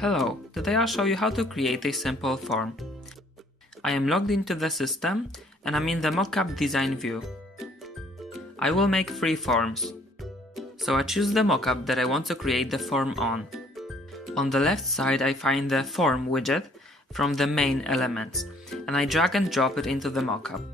Hello, today I'll show you how to create a simple form. I am logged into the system and I'm in the mockup design view. I will make 3 forms. So I choose the mockup that I want to create the form on. On the left side I find the form widget from the main elements and I drag and drop it into the mockup.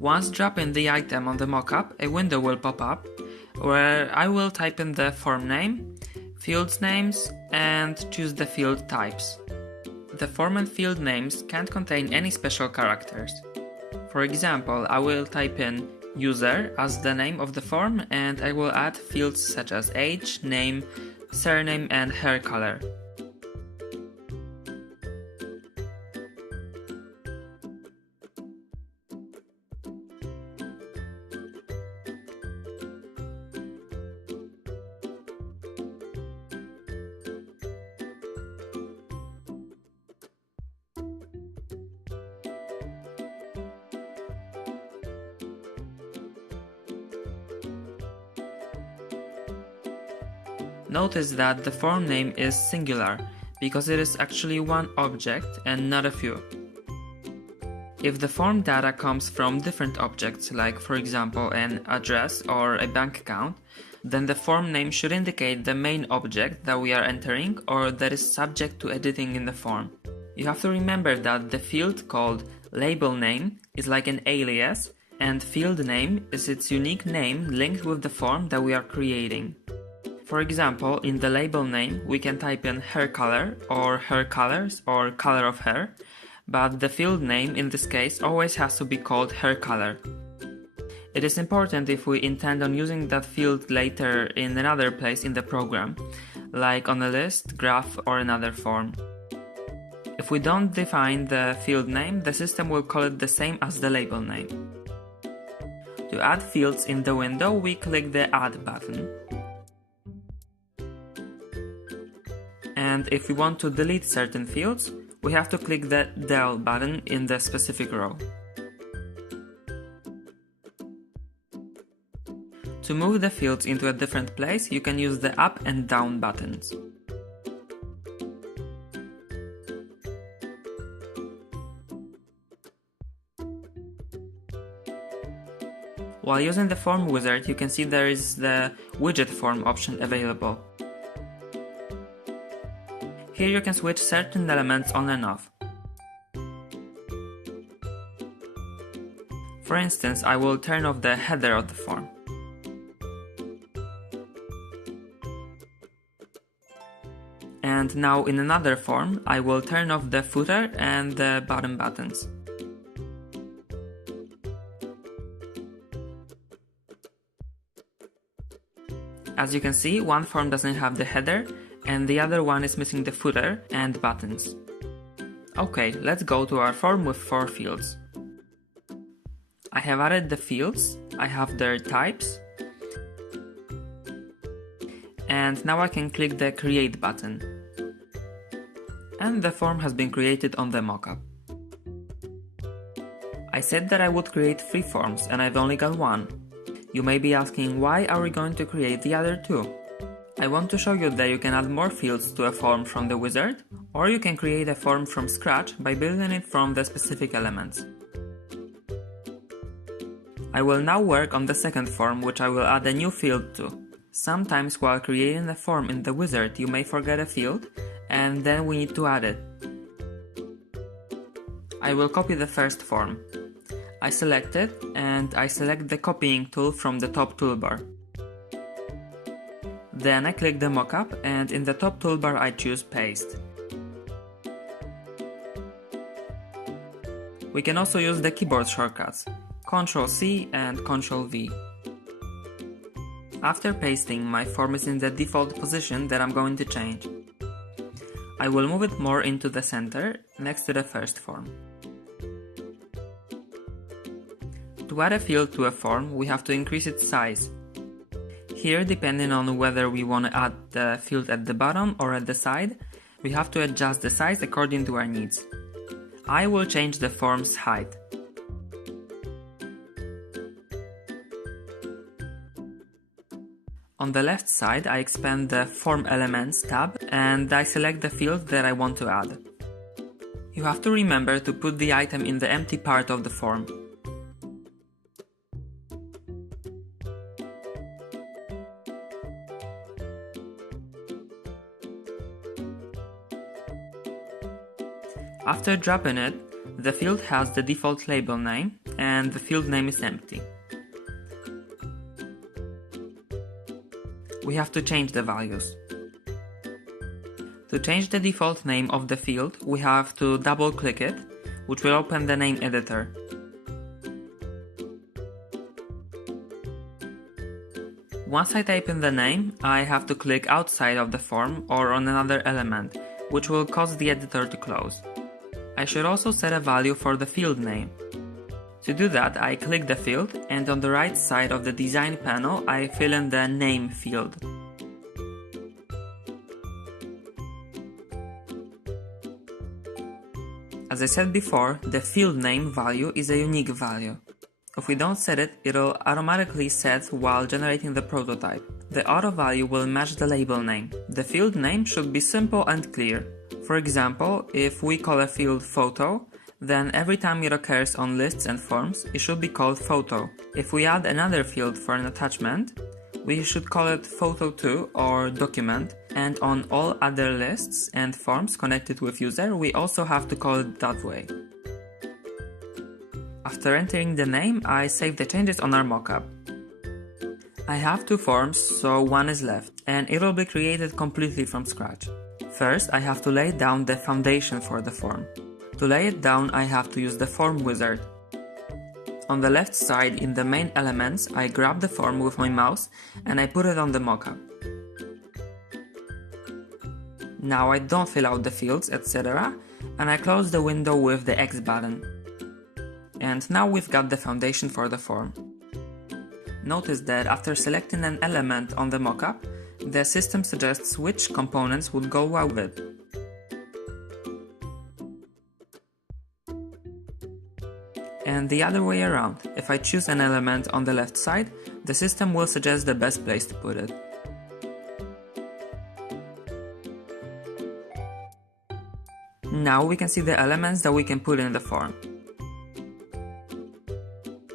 Once dropping the item on the mockup, a window will pop up where I will type in the form name, fields names, and choose the field types. The form and field names can't contain any special characters. For example, I will type in user as the name of the form and I will add fields such as age, name, surname, and hair color. Notice that the form name is singular, because it is actually one object and not a few. If the form data comes from different objects, like for example an address or a bank account, then the form name should indicate the main object that we are entering or that is subject to editing in the form. You have to remember that the field called label name is like an alias, and field name is its unique name linked with the form that we are creating. For example, in the label name we can type in hair color or hair colors or color of hair, but the field name in this case always has to be called hair color. It is important if we intend on using that field later in another place in the program, like on a list, graph, or another form. If we don't define the field name, the system will call it the same as the label name. To add fields in the window, we click the Add button. And if we want to delete certain fields, we have to click the Del button in the specific row. To move the fields into a different place, you can use the Up and Down buttons. While using the form wizard, you can see there is the widget form option available. Here you can switch certain elements on and off. For instance, I will turn off the header of the form. And now in another form, I will turn off the footer and the bottom buttons. As you can see, one form doesn't have the header, and the other one is missing the footer and buttons. Okay, let's go to our form with 4 fields. I have added the fields, I have their types, and now I can click the Create button. And the form has been created on the mockup. I said that I would create 3 forms, and I've only got 1. You may be asking, why are we going to create the other 2? I want to show you that you can add more fields to a form from the wizard, or you can create a form from scratch by building it from the specific elements. I will now work on the second form, which I will add a new field to. Sometimes while creating a form in the wizard you may forget a field, and then we need to add it. I will copy the first form. I select it, and I select the copying tool from the top toolbar. Then I click the mockup, and in the top toolbar I choose Paste. We can also use the keyboard shortcuts, Ctrl-C and Ctrl-V. After pasting, my form is in the default position that I'm going to change. I will move it more into the center, next to the first form. To add a field to a form, we have to increase its size. Here, depending on whether we want to add the field at the bottom or at the side, we have to adjust the size according to our needs. I will change the form's height. On the left side, I expand the Form Elements tab and I select the field that I want to add. You have to remember to put the item in the empty part of the form. After dropping it, the field has the default label name and the field name is empty. We have to change the values. To change the default name of the field, we have to double-click it, which will open the name editor. Once I type in the name, I have to click outside of the form or on another element, which will cause the editor to close. I should also set a value for the field name. To do that, I click the field and on the right side of the design panel, I fill in the name field. As I said before, the field name value is a unique value. If we don't set it, it'll automatically set while generating the prototype. The auto value will match the label name. The field name should be simple and clear. For example, if we call a field photo, then every time it occurs on lists and forms, it should be called photo. If we add another field for an attachment, we should call it photo2 or document, and on all other lists and forms connected with user, we also have to call it that way. After entering the name, I save the changes on our mockup. I have two forms, so one is left, and it will be created completely from scratch. First, I have to lay down the foundation for the form. To lay it down, I have to use the form wizard. On the left side in the main elements, I grab the form with my mouse and I put it on the mockup. Now I don't fill out the fields, etc. and I close the window with the X button. And now we've got the foundation for the form. Notice that after selecting an element on the mockup, the system suggests which components would go well with it. And the other way around, if I choose an element on the left side, the system will suggest the best place to put it. Now we can see the elements that we can put in the form.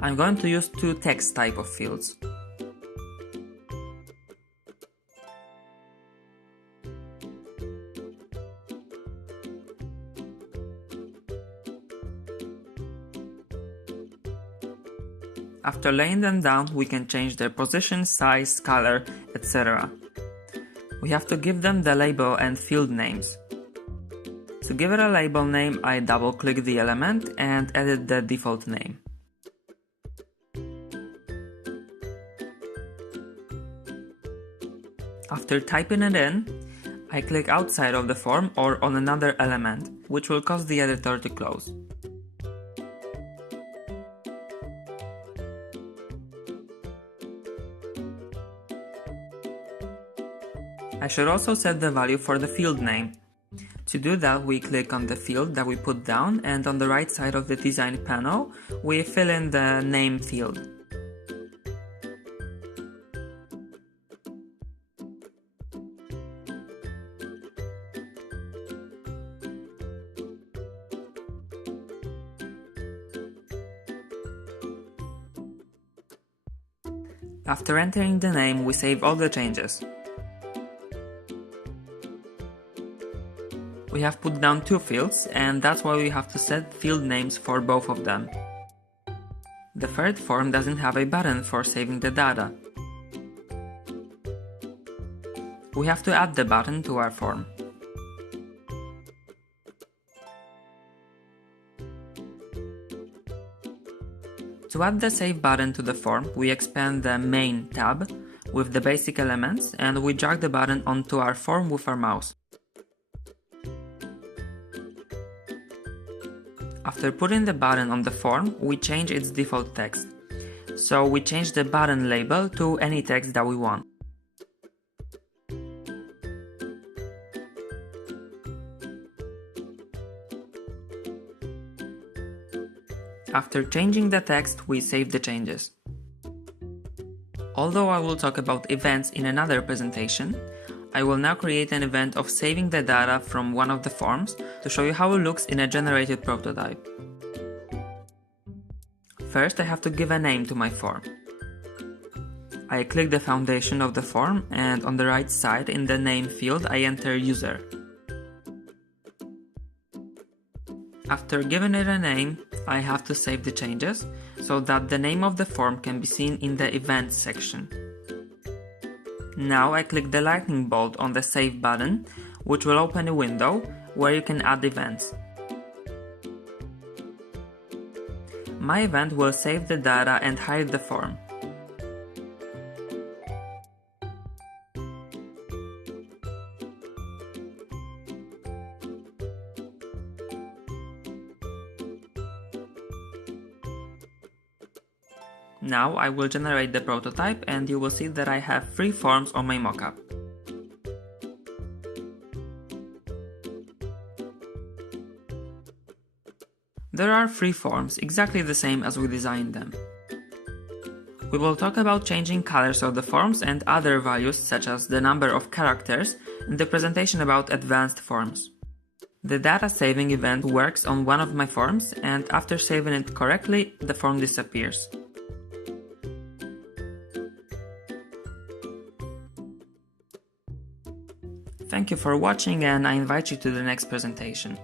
I'm going to use two text type of fields. After laying them down, we can change their position, size, color, etc. We have to give them the label and field names. To give it a label name, I double-click the element and edit the default name. After typing it in, I click outside of the form or on another element, which will cause the editor to close. I should also set the value for the field name. To do that, we click on the field that we put down and on the right side of the design panel, we fill in the name field. After entering the name, we save all the changes. We have put down two fields, and that's why we have to set field names for both of them. The third form doesn't have a button for saving the data. We have to add the button to our form. To add the Save button to the form, we expand the Main tab with the basic elements and we drag the button onto our form with our mouse. After putting the button on the form, we change its default text. So we change the button label to any text that we want. After changing the text, we save the changes. Although I will talk about events in another presentation, I will now create an event of saving the data from one of the forms to show you how it looks in a generated prototype. First, I have to give a name to my form. I click the foundation of the form, and on the right side in the name field I enter user. After giving it a name, I have to save the changes so that the name of the form can be seen in the events section. Now I click the lightning bolt on the Save button, which will open a window where you can add events. My event will save the data and hide the form. Now I will generate the prototype and you will see that I have 3 forms on my mockup. There are 3 forms, exactly the same as we designed them. We will talk about changing colors of the forms and other values such as the number of characters in the presentation about advanced forms. The data saving event works on one of my forms, and after saving it correctly, the form disappears. Thank you for watching, and I invite you to the next presentation.